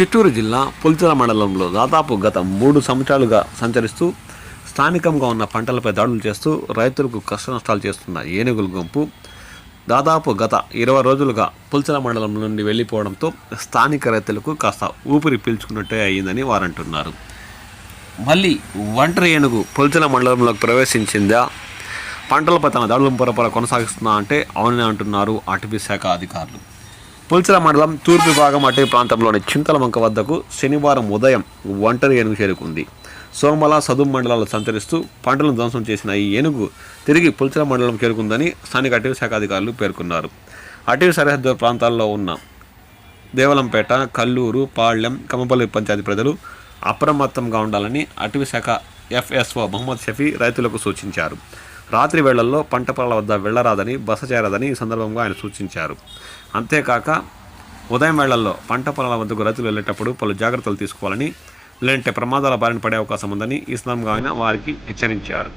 చిత్తూరు జిల్లా పుల్చల మండలంలో దాదాపు గత మూడు సంవత్సరాలుగా సంచరిస్తూ స్థానికంగా ఉన్న పంటలపై దాడులు చేస్తూ రైతులకు కష్ట నష్టాలు చేస్తున్న ఏనుగుల గుంపు దాదాపు గత ఇరవై రోజులుగా పుల్చల మండలం నుండి వెళ్ళిపోవడంతో స్థానిక రైతులకు కాస్త ఊపిరి పీల్చుకున్నట్టే అయ్యిందని వారు అంటున్నారు మళ్ళీ ఒంటరి ఏనుగు పుల్చల మండలంలోకి ప్రవేశించిందా? పంటలపై తన దాడుల పొరపర కొనసాగిస్తున్నా అంటే అవునని అంటున్నారు అటవీ శాఖ అధికారులు. పుల్చల మండలం తూర్పు భాగం అటవీ ప్రాంతంలోని చింతలమంక వద్దకు శనివారం ఉదయం ఒంటరి ఏనుగు చేరుకుంది. సోమల సదుం మండలాలు సంచరిస్తూ పంటలను ధ్వంసం చేసిన ఈ ఏనుగు తిరిగి పుల్చల మండలం చేరుకుందని స్థానిక అటవీ శాఖ అధికారులు పేర్కొన్నారు. అటవీ సరిహద్దు ప్రాంతాల్లో ఉన్న దేవలంపేట కల్లూరు పాళ్యం కమపల్లి పంచాయతీ ప్రజలు అప్రమత్తంగా ఉండాలని అటవీ శాఖ ఎఫ్ఎస్ఓ మహమ్మద్ షఫీ రైతులకు సూచించారు. రాత్రి వేళల్లో పంట పొలాల వద్ద వెళ్ళరాదని బస చేరదని ఈ సందర్భంగా ఆయన సూచించారు. అంతేకాక ఉదయం వేళల్లో పంట పొలాల వద్దకు రైతులు వెళ్ళేటప్పుడు పలు జాగ్రత్తలు తీసుకోవాలని లేదంటే ప్రమాదాల బారిన పడే అవకాశం ఉందని ఈ సందర్భంగా ఆయన వారికి హెచ్చరించారు.